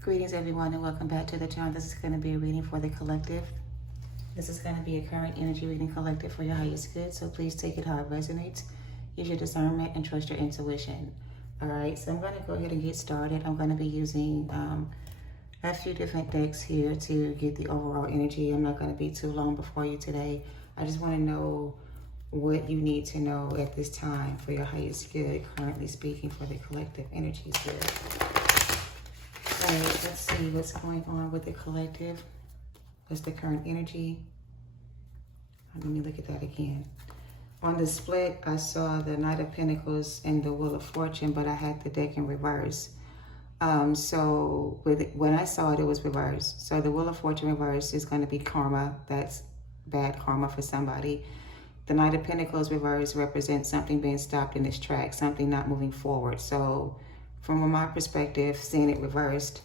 Greetings everyone and welcome back to the channel. This is going to be a reading for the collective. This is going to be a current energy reading collective for your highest good. So please take it how it resonates. Use your discernment and trust your intuition. Alright, so I'm going to go ahead and get started. I'm going to be using a few different decks here to get the overall energy. I'm not going to be too long before you today. I just want to know what you need to know at this time for your highest good, currently speaking for the collective energies here. Alright, let's see what's going on with the collective. What's the current energy? Let me look at that again. On the split, I saw the Knight of Pentacles and the Wheel of Fortune, but I had the deck in reverse. So when I saw it, it was reversed. So the Wheel of Fortune reverse is going to be karma. That's bad karma for somebody. The Knight of Pentacles reverse represents something being stopped in its tracks, something not moving forward. So from my perspective, seeing it reversed,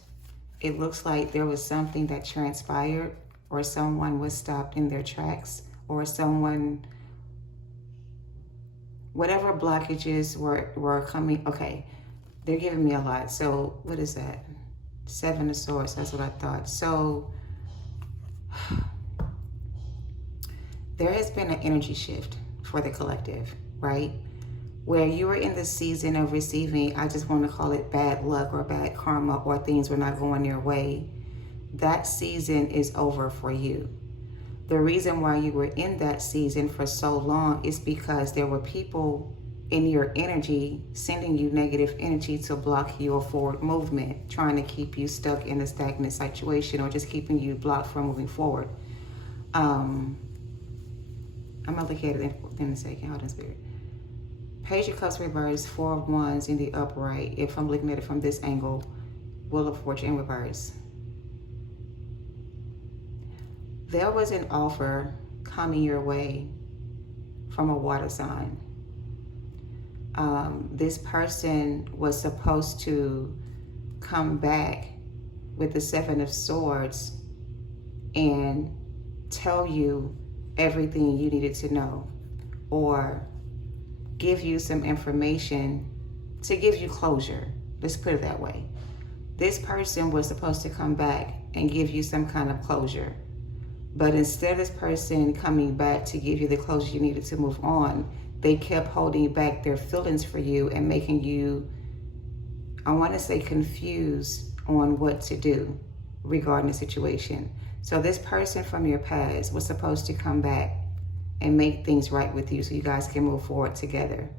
it looks like there was something that transpired, or someone was stopped in their tracks, or someone, whatever blockages were coming. Okay, they're giving me a lot. So what is that? Seven of Swords, that's what I thought. So there has been an energy shift for the collective, right? Where you were in the season of receiving, I just want to call it bad luck or bad karma, or things were not going your way. That season is over for you. The reason why you were in that season for so long is because there were people in your energy sending you negative energy to block your forward movement, trying to keep you stuck in a stagnant situation, or just keeping you blocked from moving forward. I'm going to look at it in a second. Hold on, Spirit. Page of Cups reverse, Four of Wands in the upright. If I'm looking at it from this angle, Wheel of Fortune in reverse. There was an offer coming your way from a water sign. This person was supposed to come back with the Seven of Swords and tell you everything you needed to know, or give you some information to give you closure. Let's put it that way. This person was supposed to come back and give you some kind of closure. But instead of this person coming back to give you the closure you needed to move on, they kept holding back their feelings for you and making you, I want to say, confused on what to do regarding the situation. So this person from your past was supposed to come back and make things right with you so you guys can move forward together.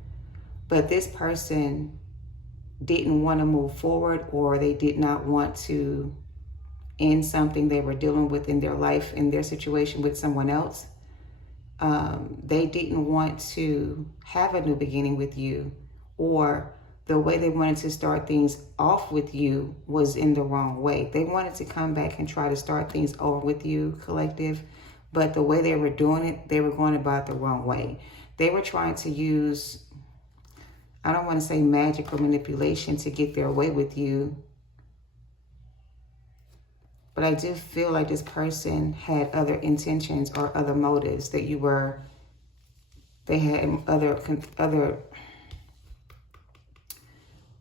But this person didn't want to move forward, or they did not want to end something they were dealing with in their life, in their situation with someone else. They didn't want to have a new beginning with you, or the way they wanted to start things off with you was in the wrong way. They wanted to come back and try to start things over with you, collective, but the way they were doing it, they were going about it the wrong way. They were trying to use, I don't want to say magical manipulation to get their way with you, but I do feel like this person had other intentions or other motives, that they had other,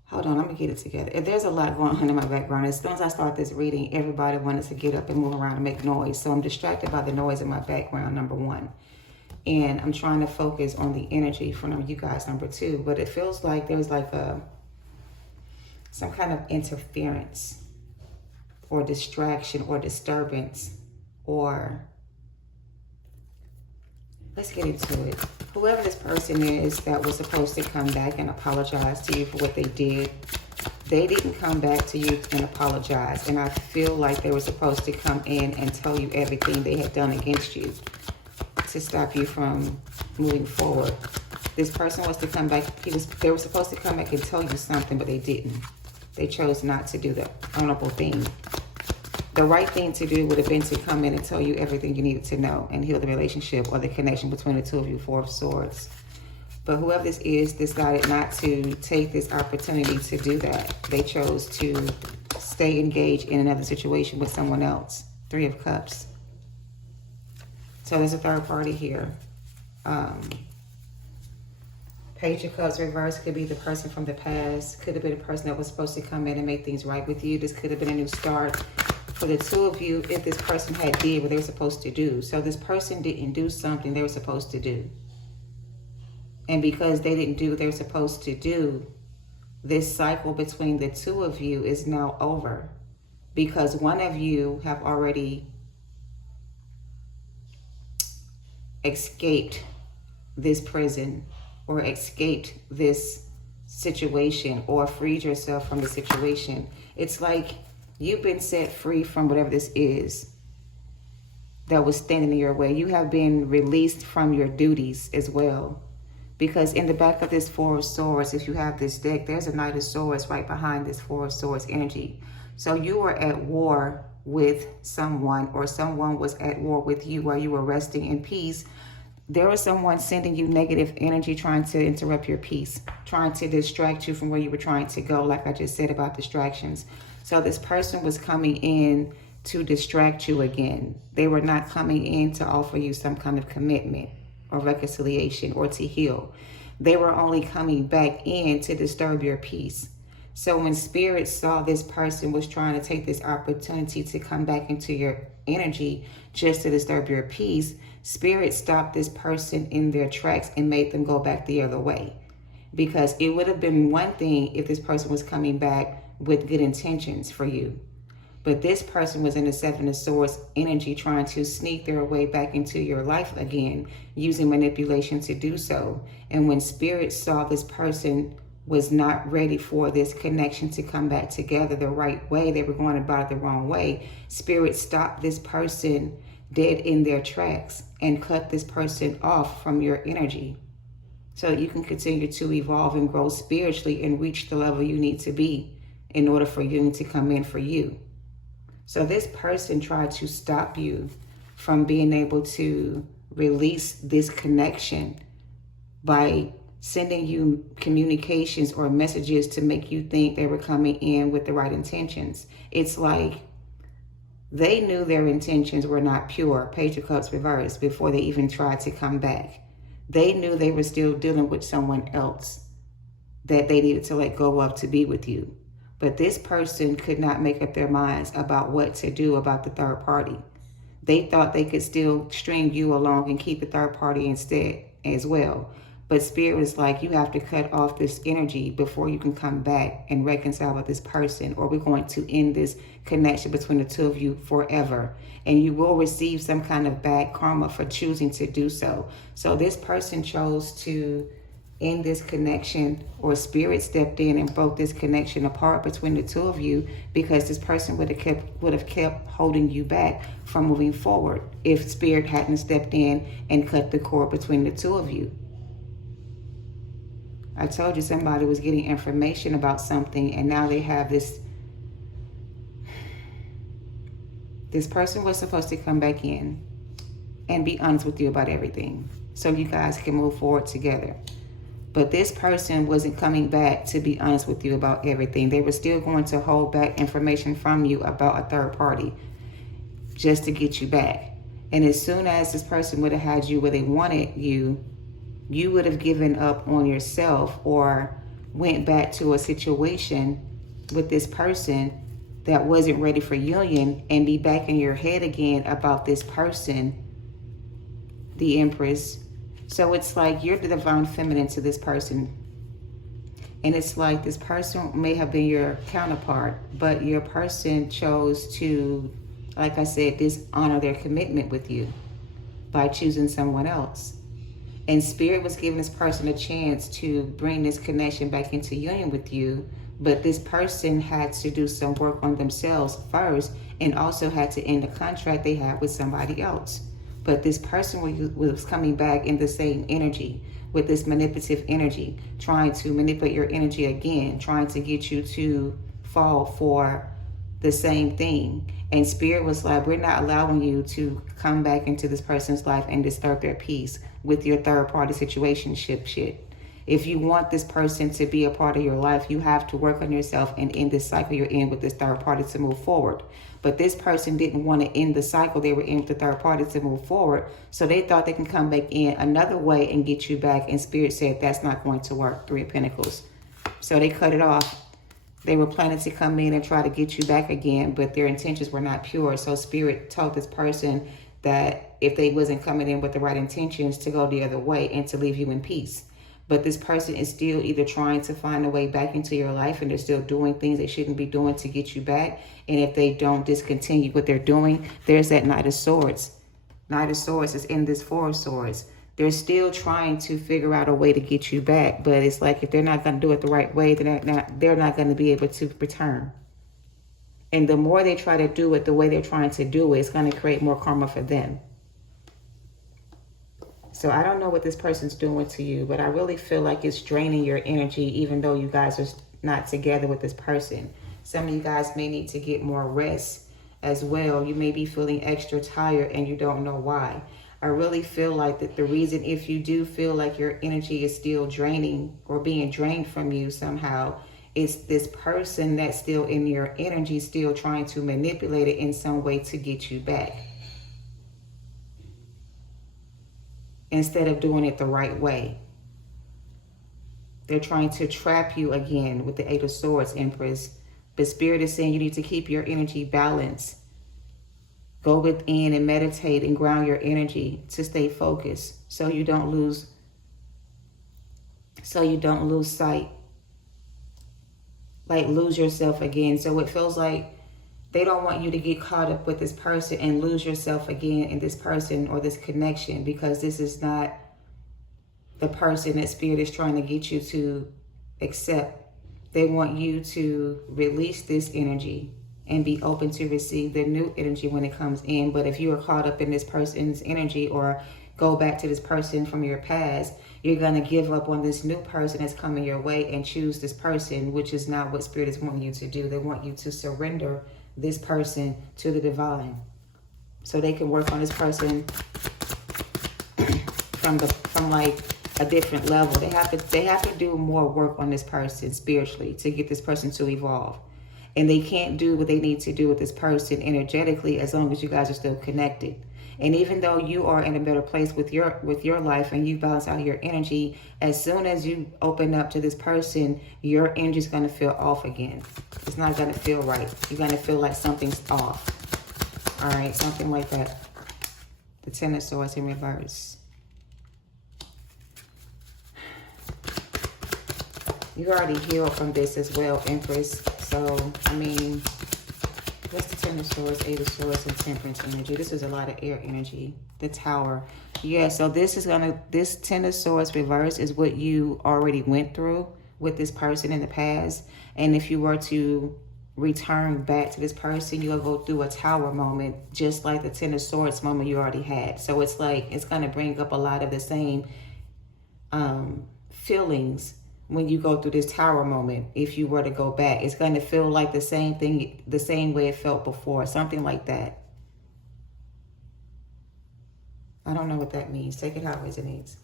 hold on, let me get it together. If there's a lot going on in my background, as soon as I start this reading, everybody wanted to get up and move around and make noise. So I'm distracted by the noise in my background, number one. And I'm trying to focus on the energy from you guys, number two. But it feels like there was like some kind of interference or distraction or disturbance, or let's get into it. Whoever this person is that was supposed to come back and apologize to you for what they did, they didn't come back to you and apologize. And I feel like they were supposed to come in and tell you everything they had done against you to stop you from moving forward. This person was to come back. They were supposed to come back and tell you something, but they didn't. They chose not to do the honorable thing. The right thing to do would have been to come in and tell you everything you needed to know and heal the relationship or the connection between the two of you, Four of Swords. But whoever this is decided not to take this opportunity to do that. They chose to stay engaged in another situation with someone else, Three of Cups. So there's a third party here. Page of Cups reverse could be the person from the past. Could have been a person that was supposed to come in and make things right with you. This could have been a new start for the two of you if this person had did what they were supposed to do. So this person didn't do something they were supposed to do. And because they didn't do what they were supposed to do, this cycle between the two of you is now over. Because one of you have already escaped this prison or escaped this situation or freed yourself from the situation. It's like you've been set free from whatever this is that was standing in your way. You have been released from your duties as well. Because in the back of this Four of Swords, if you have this deck, there's a Knight of Swords right behind this Four of Swords energy. So you were at war with someone, or someone was at war with you while you were resting in peace. There was someone sending you negative energy, trying to interrupt your peace, trying to distract you from where you were trying to go, like I just said about distractions. So this person was coming in to distract you again. They were not coming in to offer you some kind of commitment or reconciliation or to heal. They were only coming back in to disturb your peace. So when Spirit saw this person was trying to take this opportunity to come back into your energy just to disturb your peace, Spirit stopped this person in their tracks and made them go back the other way. Because it would have been one thing if this person was coming back with good intentions for you. But this person was in the Seven of Swords energy, trying to sneak their way back into your life again, using manipulation to do so. And when Spirit saw this person was not ready for this connection to come back together the right way, they were going about it the wrong way, Spirit stopped this person dead in their tracks and cut this person off from your energy. So you can continue to evolve and grow spiritually and reach the level you need to be in order for union to come in for you. So this person tried to stop you from being able to release this connection by sending you communications or messages to make you think they were coming in with the right intentions. It's like they knew their intentions were not pure, Page of Cups reversed, before they even tried to come back. They knew they were still dealing with someone else that they needed to let go of to be with you. But this person could not make up their minds about what to do about the third party. They thought they could still string you along and keep the third party instead as well. But Spirit was like, you have to cut off this energy before you can come back and reconcile with this person, or we're going to end this connection between the two of you forever. And you will receive some kind of bad karma for choosing to do so. So this person chose to end this connection, or Spirit stepped in and broke this connection apart between the two of you, because this person would have kept holding you back from moving forward if Spirit hadn't stepped in and cut the cord between the two of you. I told you somebody was getting information about something, and now they have this. This person was supposed to come back in and be honest with you about everything so you guys can move forward together. But this person wasn't coming back to be honest with you about everything. They were still going to hold back information from you about a third party just to get you back. And as soon as this person would have had you where they wanted you, you would have given up on yourself or went back to a situation with this person that wasn't ready for union and be back in your head again about this person, the Empress. So it's like you're the divine feminine to this person. And it's like this person may have been your counterpart, but your person chose to, like I said, dishonor their commitment with you by choosing someone else. And Spirit was giving this person a chance to bring this connection back into union with you. But this person had to do some work on themselves first, and also had to end the contract they had with somebody else. But this person was coming back in the same energy, with this manipulative energy, trying to manipulate your energy again, trying to get you to fall for the same thing. And Spirit was like, we're not allowing you to come back into this person's life and disturb their peace with your third party situationship shit. If you want this person to be a part of your life, you have to work on yourself and end this cycle you're in with this third party to move forward. But this person didn't want to end the cycle they were in with the third party to move forward. So they thought they can come back in another way and get you back. And Spirit said that's not going to work. 3 of Pentacles. So they cut it off. They were planning to come in and try to get you back again, but their intentions were not pure. So Spirit told this person that if they wasn't coming in with the right intentions, to go the other way and to leave you in peace. But this person is still either trying to find a way back into your life, and they're still doing things they shouldn't be doing to get you back. And if they don't discontinue what they're doing, there's that Knight of Swords. Knight of Swords is in this Four of Swords. They're still trying to figure out a way to get you back. But it's like if they're not going to do it the right way, they're not going to be able to return. And the more they try to do it the way they're trying to do it, it's going to create more karma for them. So I don't know what this person's doing to you, but I really feel like it's draining your energy, even though you guys are not together with this person. Some of you guys may need to get more rest as well. You may be feeling extra tired and you don't know why. I really feel like that the reason, if you do feel like your energy is still draining or being drained from you somehow, it's this person that's still in your energy, still trying to manipulate it in some way to get you back, instead of doing it the right way. They're trying to trap you again with the 8 of Swords, Empress. But Spirit is saying you need to keep your energy balanced. Go within and meditate and ground your energy to stay focused so you don't lose sight. Like lose yourself again. So it feels like they don't want you to get caught up with this person and lose yourself again in this person or this connection, because this is not the person that Spirit is trying to get you to accept. They want you to release this energy and be open to receive the new energy when it comes in. But if you are caught up in this person's energy or go back to this person from your past, you're going to give up on this new person that's coming your way and choose this person, which is not what Spirit is wanting you to do. They want you to surrender this person to the divine so they can work on this person from like a different level. They have to do more work on this person spiritually to get this person to evolve. And they can't do what they need to do with this person energetically as long as you guys are still connected. And even though you are in a better place with your life and you balance out your energy, as soon as you open up to this person, your energy is going to feel off again. It's not going to feel right. You're going to feel like something's off. All right, something like that. The 10 of Swords in reverse. You already healed from this as well, Empress. So, I mean, what's the 10 of Swords, 8 of Swords, and Temperance energy? This is a lot of air energy. The Tower. Yeah, so this 10 of Swords reverse is what you already went through with this person in the past. And if you were to return back to this person, you'll go through a Tower moment, just like the 10 of Swords moment you already had. So it's like, it's going to bring up a lot of the same feelings when you go through this Tower moment. If you were to go back, it's going to feel like the same thing, the same way it felt before, something like that. I don't know what that means. Take it how it resonates.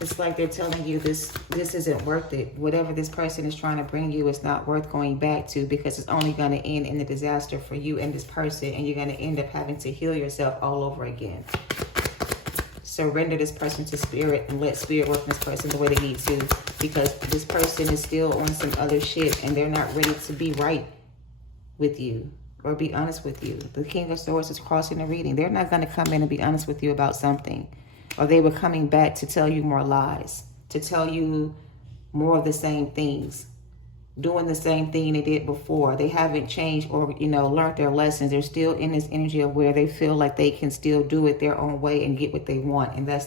It's like they're telling you this isn't worth it. Whatever this person is trying to bring you is not worth going back to, because it's only going to end in the disaster for you and this person, and you're going to end up having to heal yourself all over again. Surrender this person to Spirit and let Spirit work on this person the way they need to, because this person is still on some other shit and they're not ready to be right with you or be honest with you. The King of Swords is crossing the reading. They're not going to come in and be honest with you about something, or they were coming back to tell you more lies, to tell you more of the same things, doing the same thing they did before. They haven't changed or, learned their lessons. They're still in this energy of where they feel like they can still do it their own way and get what they want. And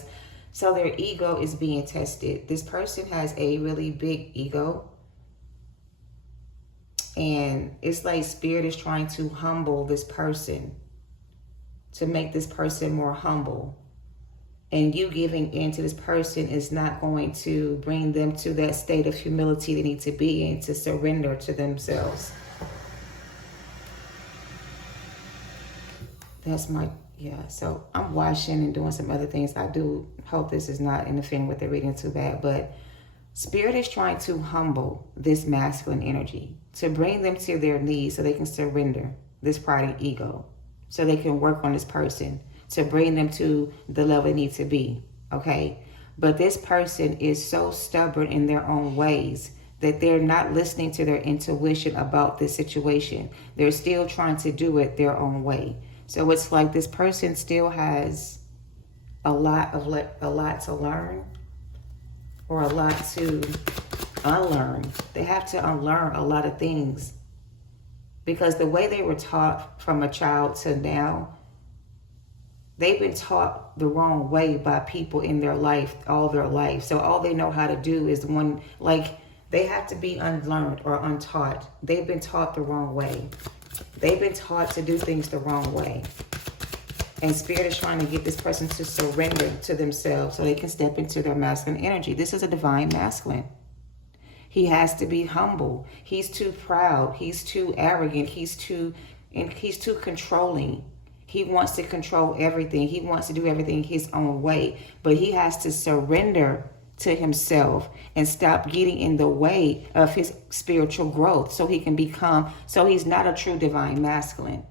so their ego is being tested. This person has a really big ego. And it's like Spirit is trying to humble this person, to make this person more humble. And you giving in to this person is not going to bring them to that state of humility they need to be in, to surrender to themselves. That's my Yeah, so I'm washing and doing some other things. I do hope this is not interfering with the reading too bad, but Spirit is trying to humble this masculine energy, to bring them to their knees so they can surrender this pride and ego, so they can work on this person, to bring them to the level they need to be, okay? But this person is so stubborn in their own ways that they're not listening to their intuition about this situation. They're still trying to do it their own way. So it's like this person still has a lot to learn, or a lot to unlearn. They have to unlearn a lot of things, because the way they were taught from a child to now, they've been taught the wrong way by people in their life all their life. So all they know how to do is they have to be unlearned or untaught. They've been taught the wrong way. They've been taught to do things the wrong way. And Spirit is trying to get this person to surrender to themselves so they can step into their masculine energy. This is a divine masculine. He has to be humble. He's too proud. He's too arrogant. He's too controlling. He wants to control everything. He wants to do everything his own way. But he has to surrender to himself and stop getting in the way of his spiritual growth so he's not a true divine masculine.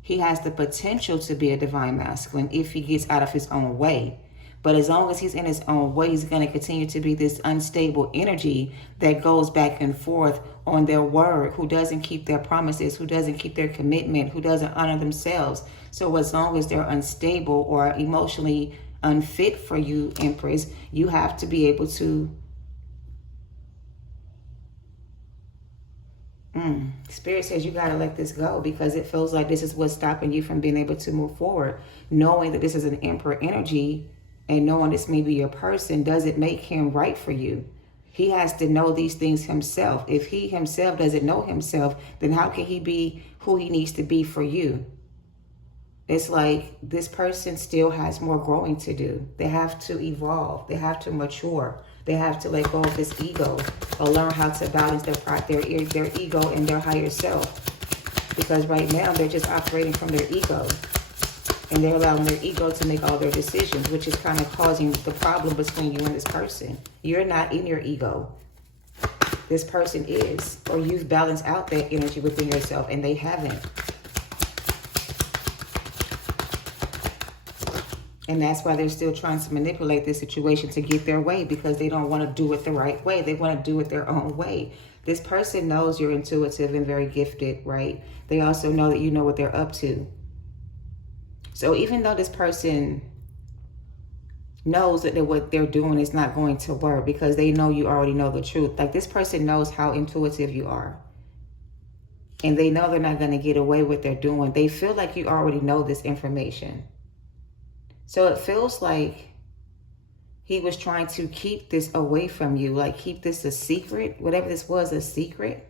He has the potential to be a divine masculine if he gets out of his own way. But as long as he's in his own way, he's going to continue to be this unstable energy that goes back and forth on their word, who doesn't keep their promises, who doesn't keep their commitment, who doesn't honor themselves. So as long as they're unstable or emotionally unfit for you, Empress, you have to be able to Spirit says you got to let this go, because it feels like this is what's stopping you from being able to move forward. Knowing that this is an Emperor energy and knowing this may be your person doesn't make him right for you. He has to know these things himself. If he himself doesn't know himself, then how can he be who he needs to be for you? It's like this person still has more growing to do. They have to evolve. They have to mature. They have to let go of this ego or learn how to balance their ego and their higher self. Because right now they're just operating from their ego. And they're allowing their ego to make all their decisions, which is kind of causing the problem between you and this person. You're not in your ego. This person is. Or you've balanced out that energy within yourself and they haven't. And that's why they're still trying to manipulate this situation to get their way, because they don't want to do it the right way. They want to do it their own way. This person knows you're intuitive and very gifted, right? They also know that you know what they're up to. So even though this person knows that what they're doing is not going to work, because they know you already know the truth. Like, this person knows how intuitive you are. And they know they're not going to get away with what they're doing. They feel like you already know this information. So it feels like he was trying to keep this away from you, like keep this a secret, whatever this was, a secret.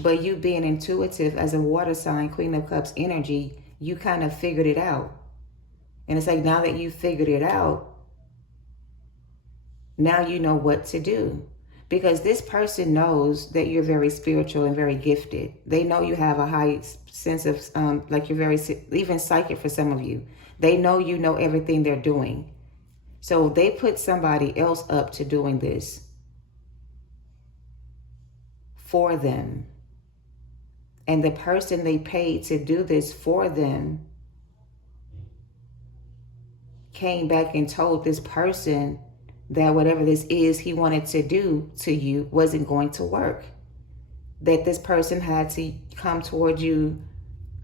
But you being intuitive as a water sign, Queen of Cups energy, you kind of figured it out. And it's like, now that you figured it out, now you know what to do. Because this person knows that you're very spiritual and very gifted. They know you have a high sense of, like you're very, even psychic for some of you. They know you know everything they're doing. So they put somebody else up to doing this for them. And the person they paid to do this for them came back and told this person that whatever this is he wanted to do to you wasn't going to work. That this person had to come toward you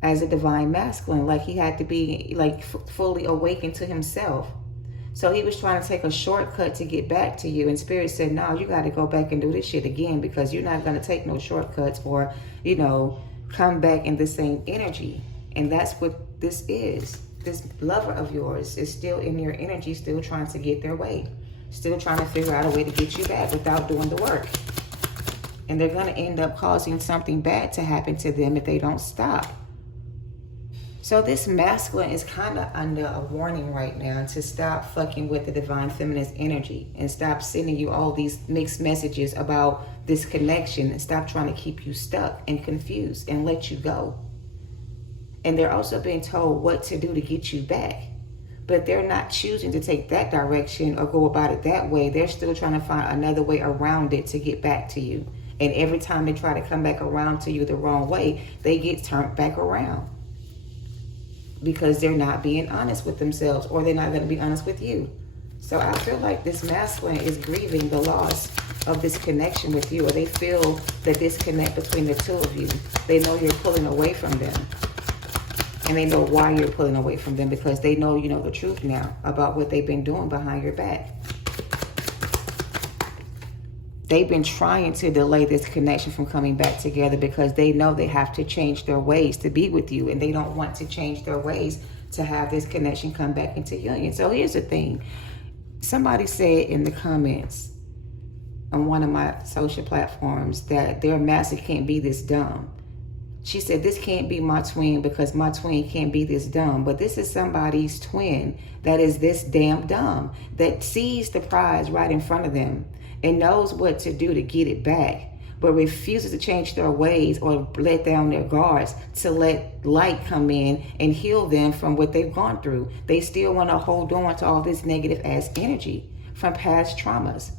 as a divine masculine, like he had to be like fully awakened to himself. So he was trying to take a shortcut to get back to you, and Spirit said, no, you got to go back and do this shit again, because you're not going to take no shortcuts or, you know, come back in the same energy. And that's what this is. This lover of yours is still in your energy, still trying to get their way, still trying to figure out a way to get you back without doing the work. And they're going to end up causing something bad to happen to them if they don't stop. So this masculine is kind of under a warning right now to stop fucking with the divine feminist energy and stop sending you all these mixed messages about this connection, and stop trying to keep you stuck and confused and let you go. And they're also being told what to do to get you back. But they're not choosing to take that direction or go about it that way. They're still trying to find another way around it to get back to you. And every time they try to come back around to you the wrong way, they get turned back around. Because they're not being honest with themselves, or they're not going to be honest with you. So I feel like this masculine is grieving the loss of this connection with you, or they feel the disconnect between the two of you. They know you're pulling away from them. And they know why you're pulling away from them, because they know you know the truth now about what they've been doing behind your back. They've been trying to delay this connection from coming back together because they know they have to change their ways to be with you, and they don't want to change their ways to have this connection come back into union. So here's the thing. Somebody said in the comments on one of my social platforms that their master can't be this dumb. She said, this can't be my twin because my twin can't be this dumb. But this is somebody's twin that is this damn dumb, that sees the prize right in front of them and knows what to do to get it back, but refuses to change their ways or let down their guards to let light come in and heal them from what they've gone through. They still want to hold on to all this negative ass energy from past traumas.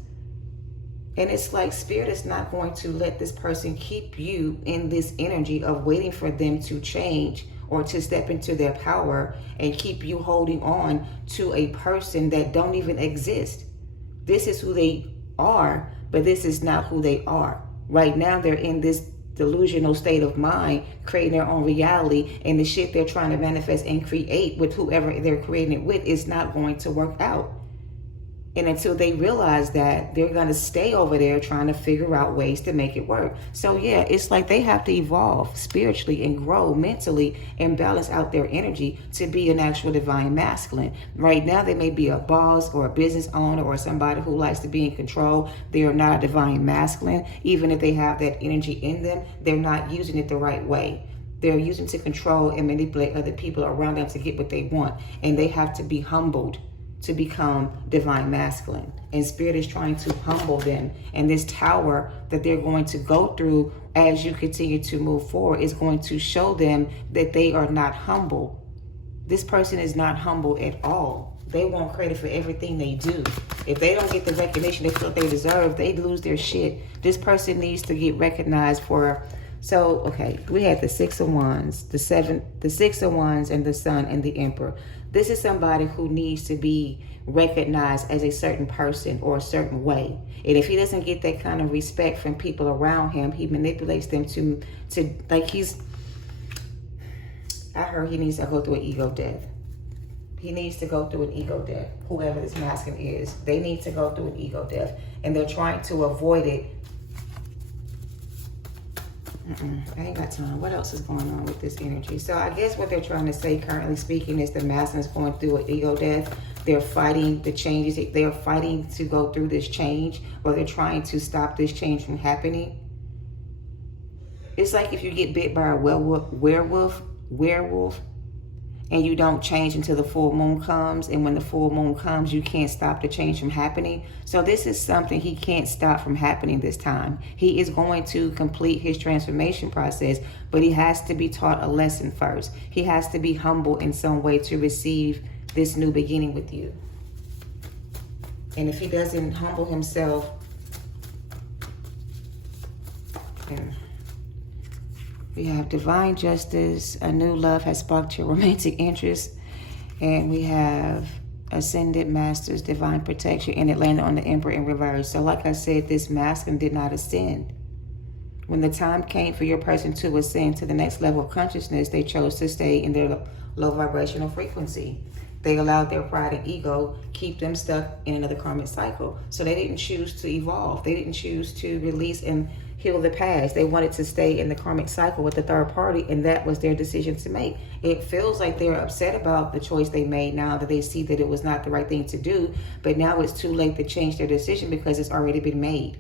And it's like Spirit is not going to let this person keep you in this energy of waiting for them to change or to step into their power and keep you holding on to a person that don't even exist. This is who they are, but this is not who they are. Right now, they're in this delusional state of mind, creating their own reality, and the shit they're trying to manifest and create with whoever they're creating it with is not going to work out. And until they realize that, they're going to stay over there trying to figure out ways to make it work. So yeah, it's like they have to evolve spiritually and grow mentally and balance out their energy to be an actual divine masculine. Right now, they may be a boss or a business owner or somebody who likes to be in control. They are not a divine masculine. Even if they have that energy in them, they're not using it the right way. They're using it to control and manipulate other people around them to get what they want. And they have to be humbled to become divine masculine. And Spirit is trying to humble them. And this tower that they're going to go through as you continue to move forward is going to show them that they are not humble. This person is not humble at all. They want credit for everything they do. If they don't get the recognition they feel they deserve, they lose their shit. This person needs to get recognized for... So, okay, we had the Six of Wands, the Six of Wands, and the Sun and the Emperor. This is somebody who needs to be recognized as a certain person or a certain way. And if he doesn't get that kind of respect from people around him, he manipulates them to like I heard he needs to go through an ego death. He needs to go through an ego death. Whoever this masculine is, they need to go through an ego death. And they're trying to avoid it. I ain't got time. What else is going on with this energy? So I guess what they're trying to say, currently speaking, is the masculine is going through an ego death. They're fighting the changes. They're fighting to go through this change, or they're trying to stop this change from happening. It's like if you get bit by a werewolf, and you don't change until the full moon comes. And when the full moon comes, you can't stop the change from happening. So this is something he can't stop from happening this time. He is going to complete his transformation process, but he has to be taught a lesson first. He has to be humble in some way to receive this new beginning with you. And if he doesn't humble himself, we have divine justice, a new love has sparked your romantic interest, and we have ascended masters, divine protection, and it landed on the Emperor in reverse. So like I said, this masculine did not ascend. When the time came for your person to ascend to the next level of consciousness, they chose to stay in their low vibrational frequency. They allowed their pride and ego keep them stuck in another karmic cycle. So they didn't choose to evolve. They didn't choose to release and heal the past. They wanted to stay in the karmic cycle with the third party, and that was their decision to make. It feels like they're upset about the choice they made now that they see that it was not the right thing to do, but now it's too late to change their decision because it's already been made.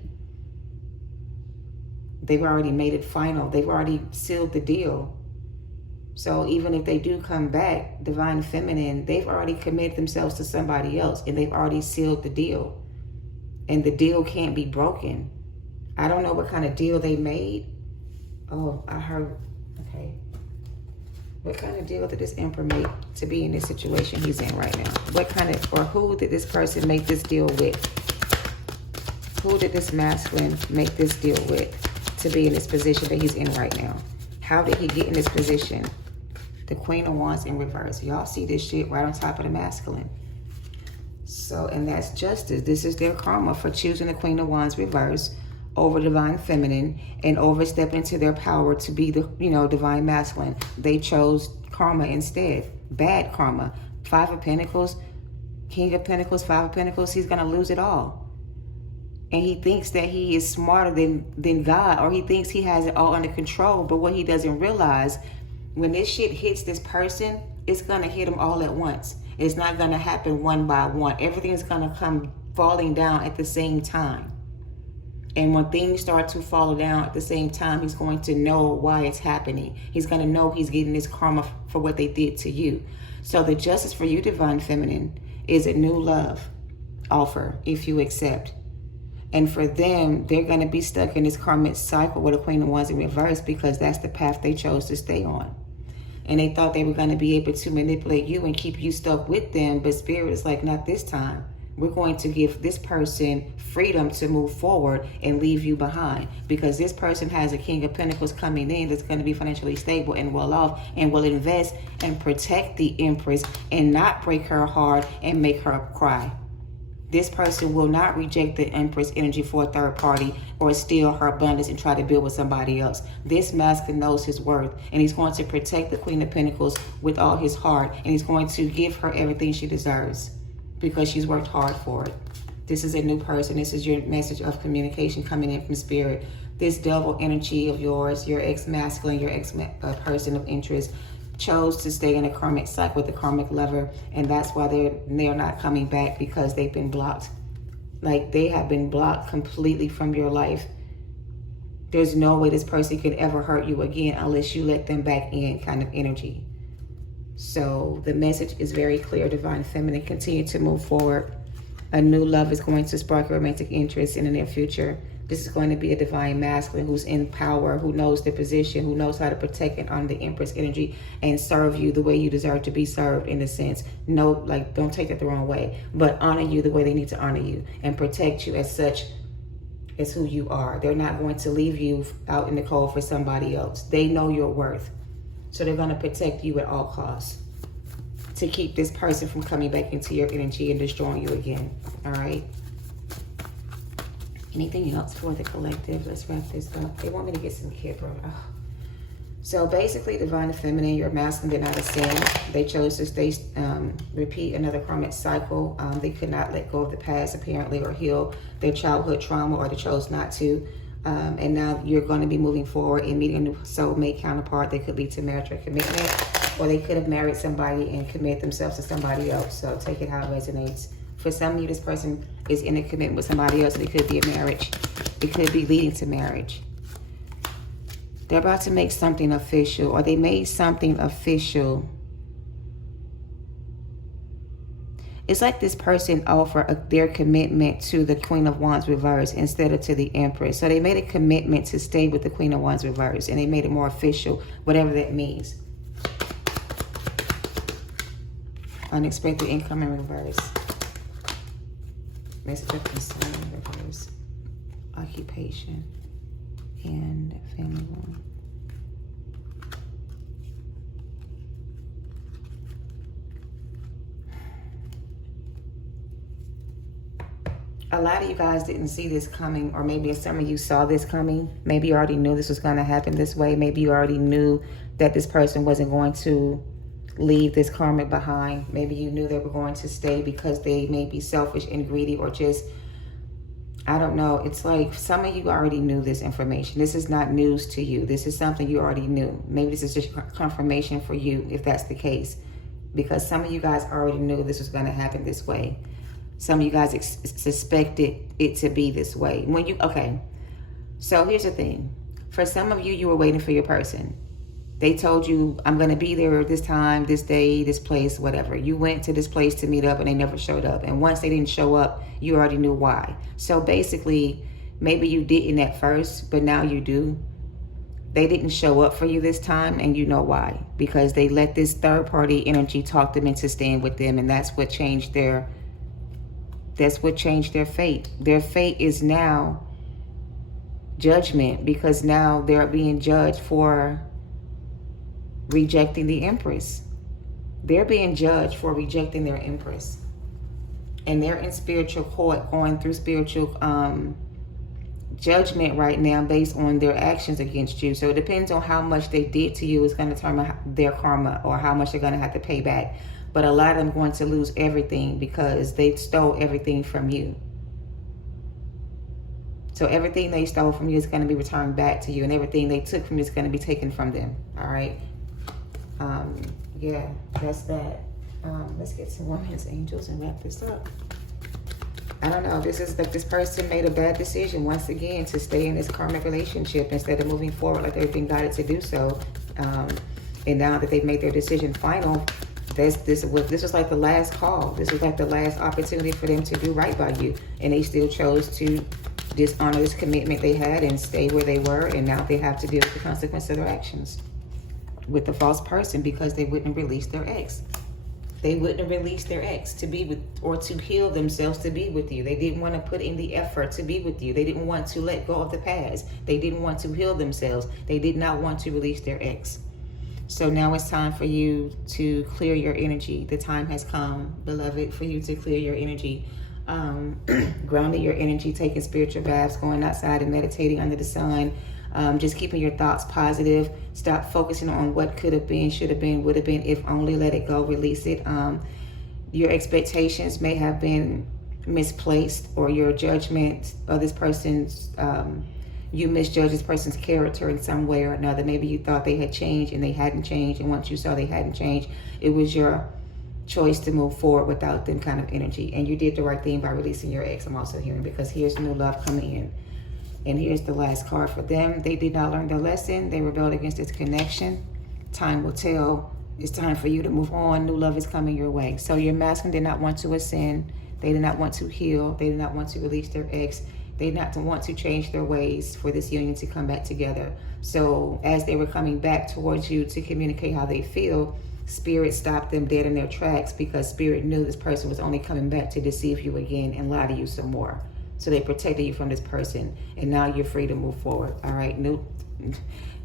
They've already made it final. They've already sealed the deal. So even if they do come back, divine feminine, they've already committed themselves to somebody else, and they've already sealed the deal. And the deal can't be broken. I don't know what kind of deal they made. Oh, I heard, okay. What kind of deal did this Emperor make to be in this situation he's in right now? What kind of, or who did this person make this deal with? Who did this masculine make this deal with to be in this position that he's in right now? How did he get in this position? The Queen of Wands in reverse. Y'all see this shit right on top of the masculine. So, and that's justice. This is their karma for choosing the Queen of Wands reverse over divine feminine and overstepping into their power to be the, you know, divine masculine. They chose karma instead. Bad karma. Five of Pentacles, King of Pentacles, Five of Pentacles. He's going to lose it all. And he thinks that he is smarter than God, or he thinks he has it all under control. But what he doesn't realize, when this shit hits this person, it's going to hit them all at once. It's not going to happen one by one. Everything is going to come falling down at the same time. And when things start to fall down at the same time, he's going to know why it's happening. He's going to know he's getting this karma for what they did to you. So the justice for you, divine feminine, is a new love offer if you accept. And for them, they're going to be stuck in this karmic cycle where the Queen of Wands in reverse, because that's the path they chose to stay on. And they thought they were going to be able to manipulate you and keep you stuck with them. But Spirit is like, not this time. We're going to give this person freedom to move forward and leave you behind. Because this person has a King of Pentacles coming in that's going to be financially stable and well off and will invest and protect the Empress and not break her heart and make her cry. This person will not reject the Empress energy for a third party or steal her abundance and try to build with somebody else. This masculine knows his worth, and he's going to protect the Queen of Pentacles with all his heart, and he's going to give her everything she deserves because she's worked hard for it. This is a new person. This is your message of communication coming in from Spirit. This devil energy of yours, your ex-masculine, your ex-person of interest, chose to stay in a karmic cycle with a karmic lover, and that's why they're not coming back, because they've been blocked. Like, they have been blocked completely from your life. There's no way this person could ever hurt you again unless you let them back in, kind of energy. So the message is very clear, divine feminine. Continue to move forward. A new love is going to spark a romantic interest in the near future. This is going to be a divine masculine who's in power, who knows the position, who knows how to protect and honor the Empress energy and serve you the way you deserve to be served, in a sense. No, like, don't take it the wrong way, but honor you the way they need to honor you and protect you as such as who you are. They're not going to leave you out in the cold for somebody else. They know your worth. So they're going to protect you at all costs to keep this person from coming back into your energy and destroying you again. All right? Anything else for the collective? Let's wrap this up. They want me to get some Kipper. Oh. So basically, divine feminine, your masculine did not ascend. They chose to stay, repeat another karmic cycle. They could not let go of the past, apparently, or heal their childhood trauma, or they chose not to. And now you're going to be moving forward and meeting a new soulmate counterpart that could lead to marriage or commitment, or they could have married somebody and commit themselves to somebody else. So take it how it resonates. For some of you, this person is in a commitment with somebody else, and it could be a marriage. It could be leading to marriage. They're about to make something official, or they made something official. It's like this person offered their commitment to the Queen of Wands reverse instead of to the Empress. So they made a commitment to stay with the Queen of Wands reverse, and they made it more official, whatever that means. Unexpected income in reverse. Message of concern in reverse. Occupation and family one. A lot of you guys didn't see this coming, or maybe some of you saw this coming. Maybe you already knew this was going to happen this way. Maybe you already knew that this person wasn't going to leave this karma behind. Maybe you knew they were going to stay because they may be selfish and greedy, or just, I don't know. It's like some of you already knew this information. This is not news to you. This is something you already knew. Maybe this is just confirmation for you if that's the case, because some of you guys already knew this was going to happen this way. Some of you guys suspected it to be this way. Okay, so here's the thing. For some of you, you were waiting for your person. They told you, I'm going to be there this time, this day, this place, whatever. You went to this place to meet up and they never showed up. And once they didn't show up, you already knew why. So basically, maybe you didn't at first, but now you do. They didn't show up for you this time, and you know why. Because they let this third party energy talk them into staying with them, and that's what changed their fate. Their fate is now judgment, because now they're being judged for rejecting the Empress. They're being judged for rejecting their Empress. And they're in spiritual court, going through spiritual judgment right now based on their actions against you. So it depends on how much they did to you is going to determine their karma, or how much they're going to have to pay back. But a lot of them are going to lose everything because they stole everything from you. So everything they stole from you is going to be returned back to you, and everything they took from you is going to be taken from them. All right. Yeah, that's that. Let's get some women's angels and wrap this up. I don't know. This is like this person made a bad decision once again to stay in this karmic relationship instead of moving forward like they've been guided to do so. And now that they've made their decision final, this was like the last call. This was like the last opportunity for them to do right by you, and they still chose to dishonor this commitment they had and stay where they were. And now they have to deal with the consequence of their actions with the false person, because they wouldn't release their ex. They wouldn't release their ex to be with, or to heal themselves to be with you. They didn't want to put in the effort to be with you. They didn't want to let go of the past. They didn't want to heal themselves. They did not want to release their ex. So now it's time for you to clear your energy. The time has come, beloved, for you to clear your energy. Grounding your energy, taking spiritual baths, going outside and meditating under the sun. Just keeping your thoughts positive. Stop focusing on what could have been, should have been, would have been, if only. Let it go, release it. Your expectations may have been misplaced, or your judgment of this person's, you misjudged this person's character in some way or another. Maybe you thought they had changed and they hadn't changed, and once you saw they hadn't changed, it was your choice to move forward without them kind of energy. And you did the right thing by releasing your ex, I'm also hearing, because here's new love coming in. And here's the last card for them. They did not learn their lesson. They rebelled against this connection. Time will tell. It's time for you to move on. New love is coming your way. So your masculine did not want to ascend. They did not want to heal. They did not want to release their ex. They did not want to change their ways for this union to come back together. So as they were coming back towards you to communicate how they feel, Spirit stopped them dead in their tracks, because Spirit knew this person was only coming back to deceive you again and lie to you some more. So they protected you from this person, and now you're free to move forward. All right, new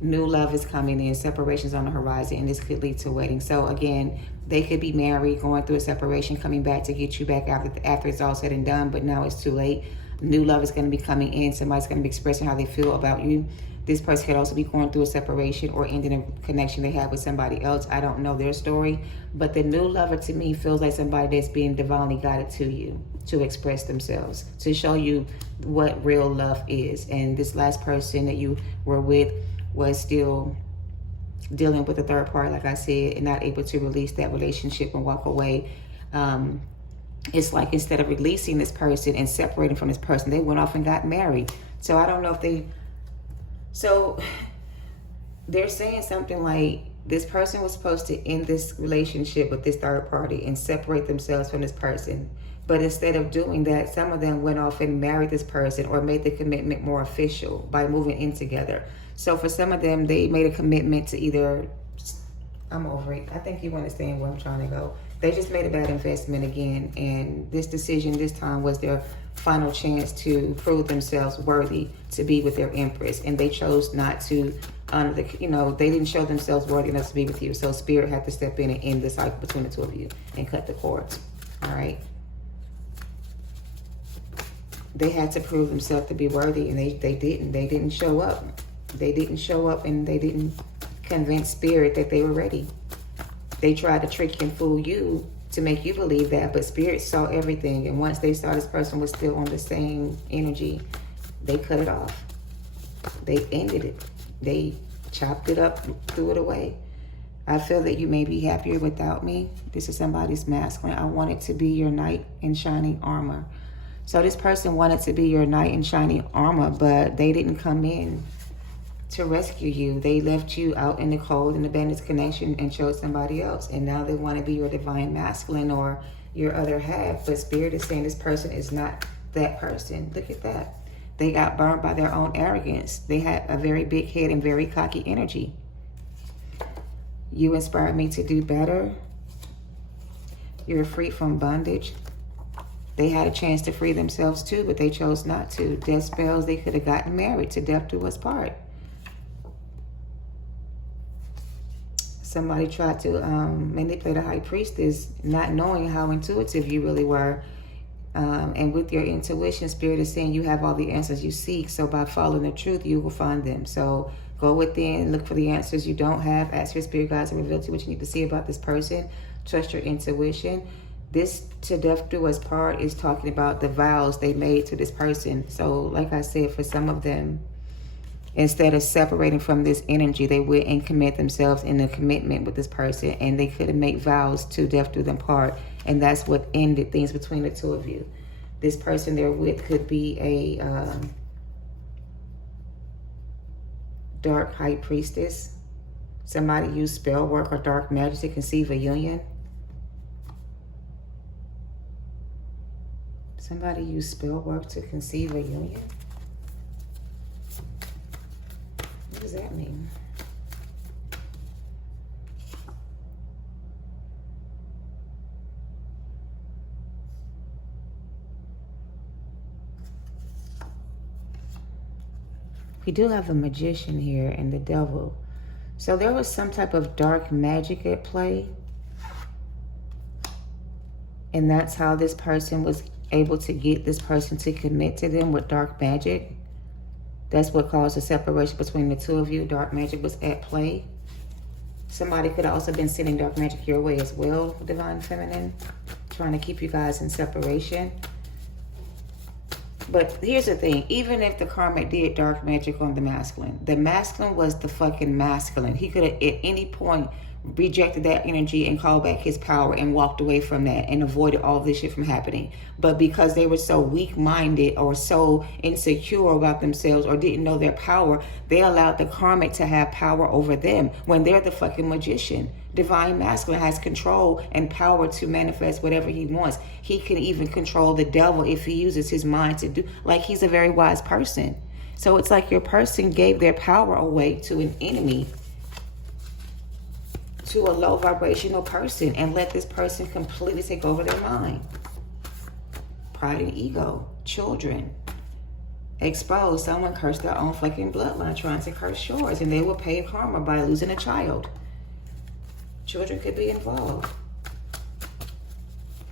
love is coming in. Separation's on the horizon, and this could lead to wedding. So again, they could be married, going through a separation, coming back to get you back after it's all said and done, but now it's too late. New love is going to be coming in. Somebody's going to be expressing how they feel about you. This person could also be going through a separation or ending a connection they have with somebody else. I don't know their story, but the new lover to me feels like somebody that's being divinely guided to you to express themselves, to show you what real love is. And this last person that you were with was still dealing with a third party, like I said, and not able to release that relationship and walk away. It's like instead of releasing this person and separating from this person, they went off and got married. So I don't know if they... So they're saying something like this person was supposed to end this relationship with this third party and separate themselves from this person. But instead of doing that, some of them went off and married this person or made the commitment more official by moving in together. So for some of them, they made a commitment to either... I'm over it. I think you understand where I'm trying to go. They just made a bad investment again. And this decision this time was their final chance to prove themselves worthy to be with their Empress. And they chose not to honor the, they didn't show themselves worthy enough to be with you. So Spirit had to step in and end the cycle between the two of you and cut the cords. All right. They had to prove themselves to be worthy, and they didn't. They didn't show up. They didn't show up, and they didn't convince Spirit that they were ready. They tried to trick and fool you to make you believe that, but Spirit saw everything. And once they saw this person was still on the same energy, they cut it off. They ended it. They chopped it up, threw it away. I feel that you may be happier without me. This is somebody's masculine. I wanted to be your knight in shining armor. So this person wanted to be your knight in shining armor, but they didn't come in to rescue you. They left you out in the cold and abandoned this connection and chose somebody else. And now they want to be your divine masculine or your other half. But Spirit is saying this person is not that person. Look at that. They got burned by their own arrogance. They had a very big head and very cocky energy. You inspired me to do better. You're free from bondage. They had a chance to free themselves too, but they chose not to. Death spells, they could have gotten married. To death do us part. Somebody tried to manipulate a high priestess, not knowing how intuitive you really were. And with your intuition, Spirit is saying you have all the answers you seek. So by following the truth, you will find them. So go within, look for the answers you don't have. Ask your spirit guides to reveal to you what you need to see about this person. Trust your intuition. This to death do us part is talking about the vows they made to this person. So like I said, for some of them, instead of separating from this energy, they went and commit themselves in a commitment with this person, and they couldn't make vows to death do them part. And that's what ended things between the two of you. This person they're with could be a dark high priestess. Somebody used spell work or dark magic to conceive a union. Somebody used spell work to conceive a union. What does that mean? We do have the magician here and the devil. So there was some type of dark magic at play. And that's how this person was able to get this person to commit to them with dark magic. That's what caused the separation between the two of you. Dark magic was at play. Somebody could have also been sending dark magic your way as well, Divine Feminine, trying to keep you guys in separation. But here's the thing, even if the karmic did dark magic on the masculine was the fucking masculine. He could have at any point rejected that energy and called back his power and walked away from that and avoided all this shit from happening. But because they were so weak-minded or so insecure about themselves or didn't know their power, they allowed the karmic to have power over them when they're the fucking magician. Divine masculine has control and power to manifest whatever he wants. He can even control the devil if he uses his mind to do, like he's a very wise person. So it's like your person gave their power away to an enemy, to a low vibrational person, and let this person completely take over their mind. Pride and ego, children, exposed. Someone cursed their own fucking bloodline trying to curse yours, and they will pay karma by losing a child. Children could be involved.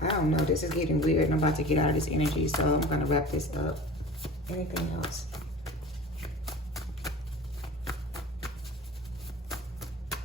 I don't know, this is getting weird and I'm about to get out of this energy, so I'm gonna wrap this up. Anything else?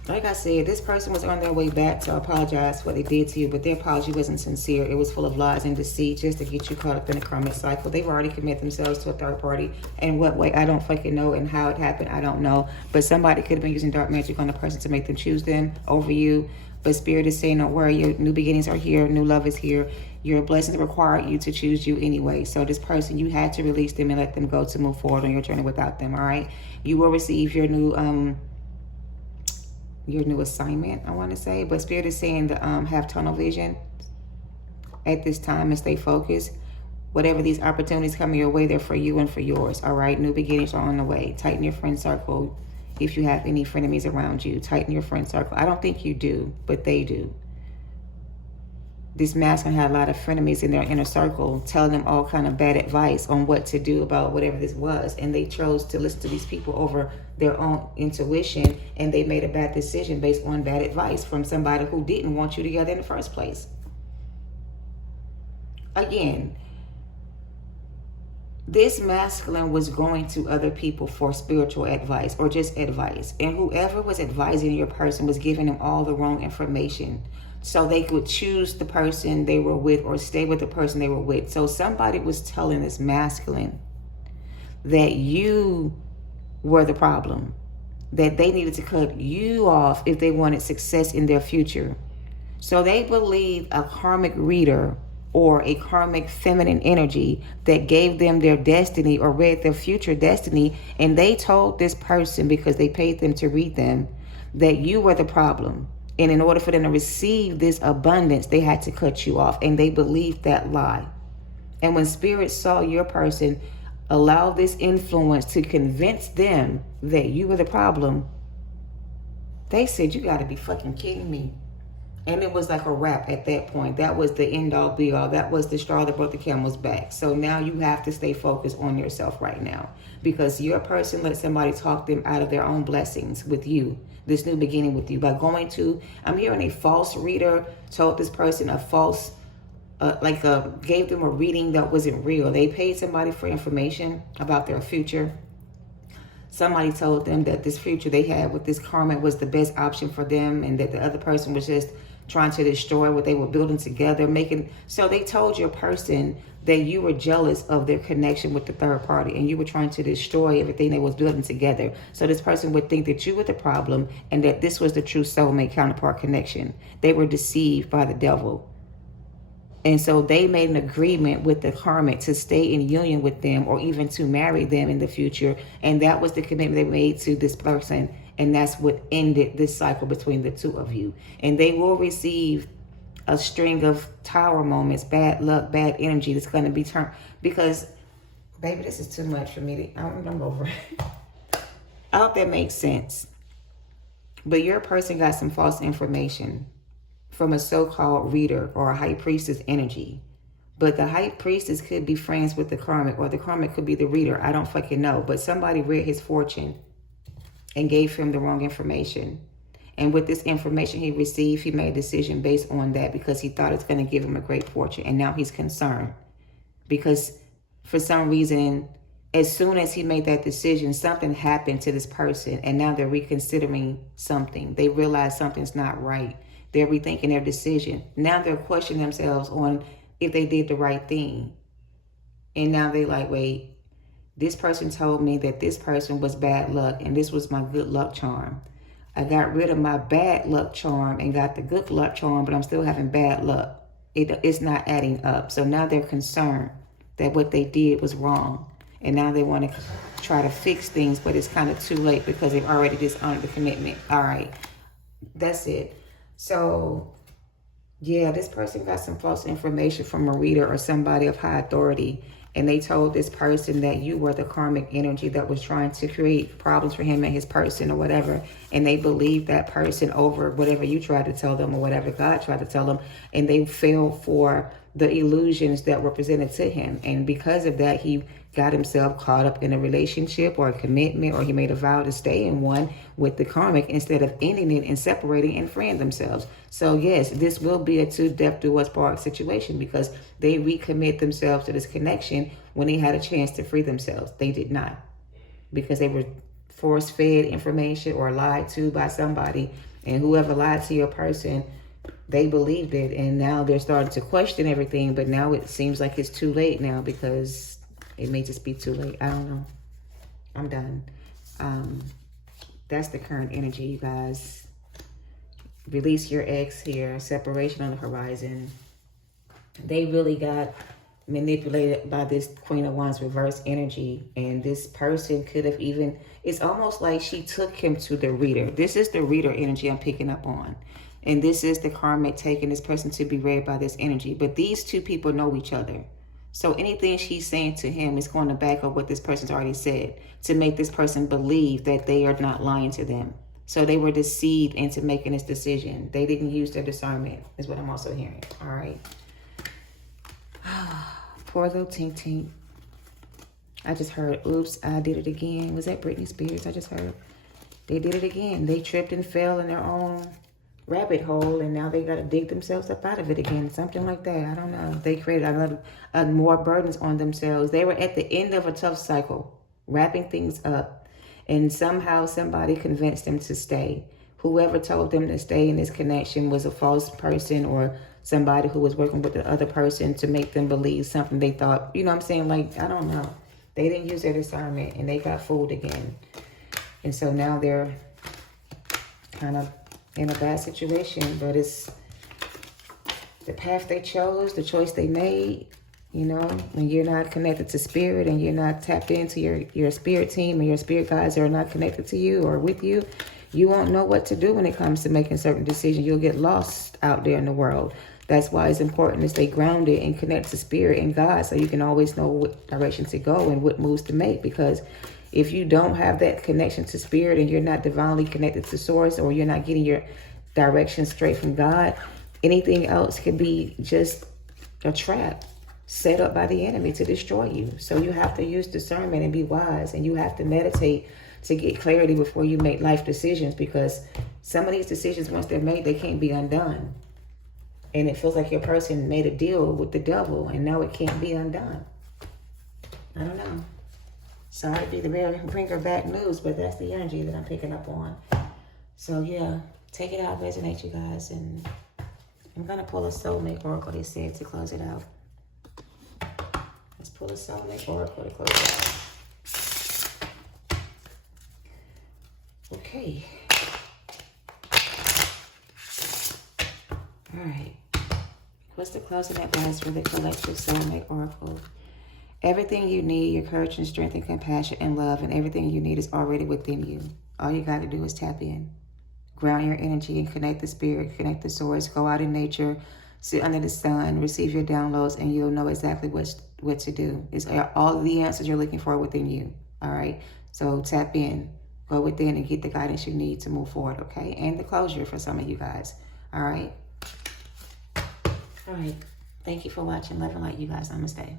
Like I said, this person was on their way back to apologize for what they did to you, but their apology wasn't sincere. It was full of lies and deceit just to get you caught up in a karmic cycle. They've already committed themselves to a third party. In what way, I don't fucking know, and how it happened, I don't know. But somebody could have been using dark magic on the person to make them choose them over you. But Spirit is saying, don't worry, your new beginnings are here, new love is here. Your blessings require you to choose you anyway. So this person, you had to release them and let them go to move forward on your journey without them, all right? You will receive your new assignment, I want to say. But Spirit is saying to have tunnel vision at this time and stay focused. Whatever these opportunities coming your way, they're for you and for yours, all right? New beginnings are on the way. Tighten your friend circle. If you have any frenemies around you, tighten your friend circle. I don't think you do, but they do. This masculine had a lot of frenemies in their inner circle, telling them all kind of bad advice on what to do about whatever this was. And they chose to listen to these people over their own intuition, and they made a bad decision based on bad advice from somebody who didn't want you together in the first place. Again, this masculine was going to other people for spiritual advice or just advice. And whoever was advising your person was giving them all the wrong information, so they could choose the person they were with or stay with the person they were with. So somebody was telling this masculine that you were the problem, that they needed to cut you off if they wanted success in their future. So they believed a karmic reader or a karmic feminine energy that gave them their destiny or read their future destiny, and they told this person, because they paid them to read them, that you were the problem. And in order for them to receive this abundance, they had to cut you off. And they believed that lie. And when Spirit saw your person allow this influence to convince them that you were the problem, they said, you got to be fucking kidding me. And it was like a wrap at that point. That was the end all be all. That was the straw that broke the camel's back. So now you have to stay focused on yourself right now, because your person let somebody talk them out of their own blessings with you, this new beginning with you, by going to, I'm hearing a false reader told this person a false, gave them a reading that wasn't real. They paid somebody for information about their future. Somebody told them that this future they had with this karma was the best option for them, and that the other person was just trying to destroy what they were building together, so they told your person that you were jealous of their connection with the third party, and you were trying to destroy everything they was building together. So this person would think that you were the problem, and that this was the true soulmate counterpart connection. They were deceived by the devil. And so they made an agreement with the karmic to stay in union with them, or even to marry them in the future. And that was the commitment they made to this person. And that's what ended this cycle between the two of you. And they will receive a string of tower moments, bad luck, bad energy that's going to be turned. Because, baby, this is too much for me. I'm over it. I hope that makes sense. But your person got some false information from a so-called reader or a high priestess energy. But the high priestess could be friends with the karmic, or the karmic could be the reader. I don't fucking know. But somebody read his fortune and gave him the wrong information. And with this information he received, he made a decision based on that, because he thought it's going to give him a great fortune. And now he's concerned because for some reason, as soon as he made that decision, something happened to this person. And now they're reconsidering something. They realize something's not right. They're rethinking their decision. Now they're questioning themselves on if they did the right thing. And now they like, wait, this person told me that this person was bad luck and this was my good luck charm. I got rid of my bad luck charm and got the good luck charm, but I'm still having bad luck. It's not adding up. So now they're concerned that what they did was wrong. And now they want to try to fix things, but it's kind of too late because they've already dishonored the commitment. All right, that's it. So, yeah, this person got some false information from a reader or somebody of high authority. And they told this person that you were the karmic energy that was trying to create problems for him and his person or whatever. And they believed that person over whatever you tried to tell them or whatever God tried to tell them. And they fell for the illusions that were presented to him. And because of that, he got himself caught up in a relationship or a commitment, or he made a vow to stay in one with the karmic instead of ending it and separating and freeing themselves. So yes, this will be a to death do us part situation, because they recommit themselves to this connection when they had a chance to free themselves. They did not, because they were force-fed information or lied to by somebody, and whoever lied to your person, they believed it, and now they're starting to question everything. But now it seems like it's too late now, because it may just be too late. I don't know. I'm done. That's the current energy, you guys. Release your ex here. Separation on the horizon. They really got manipulated by this Queen of Wands reverse energy. And this person could have even... It's almost like she took him to the reader. This is the reader energy I'm picking up on. And this is the karmic taking this person to be read by this energy. But these two people know each other. So anything she's saying to him is going to back up what this person's already said, to make this person believe that they are not lying to them. So they were deceived into making this decision. They didn't use their discernment, is what I'm also hearing. All right. Poor little Tink Tink. I just heard, oops, I did it again. Was that Britney Spears? I just heard. They did it again. They tripped and fell in their own rabbit hole, and now they got to dig themselves up out of it again. Something like that. I don't know. They created more burdens on themselves. They were at the end of a tough cycle, wrapping things up, and somehow somebody convinced them to stay. Whoever told them to stay in this connection was a false person, or somebody who was working with the other person to make them believe something they thought, you know what I'm saying? Like, I don't know. They didn't use their discernment, and they got fooled again. And so now they're kind of in a bad situation, but it's the path they chose, the choice they made. You know, when you're not connected to spirit and you're not tapped into your spirit team, and your spirit guides are not connected to you or with you, you won't know what to do when it comes to making certain decisions. You'll get lost out there in the world. That's why it's important to stay grounded and connect to spirit and God, so you can always know what direction to go and what moves to make. Because if you don't have that connection to spirit and you're not divinely connected to source, or you're not getting your direction straight from God, anything else could be just a trap set up by the enemy to destroy you. So you have to use discernment and be wise, and you have to meditate to get clarity before you make life decisions, because some of these decisions, once they're made, they can't be undone. And it feels like your person made a deal with the devil and now it can't be undone. I don't know. Sorry to be the bringer of bad news, but that's the energy that I'm picking up on. So yeah, take it out, resonate, you guys. And I'm going to pull a soulmate oracle, they said, to close it out. Let's pull a soulmate oracle to close it out. Okay. All right. What's the closing advice for the collective soulmate oracle? Everything you need, your courage and strength and compassion and love, and everything you need is already within you. All you got to do is tap in. Ground your energy and connect the spirit, connect the source, go out in nature, sit under the sun, receive your downloads, and you'll know exactly what to do. It's all the answers you're looking for within you. All right. So tap in, go within and get the guidance you need to move forward. Okay. And the closure for some of you guys. All right. All right. Thank you for watching. Love and light, you guys. Namaste.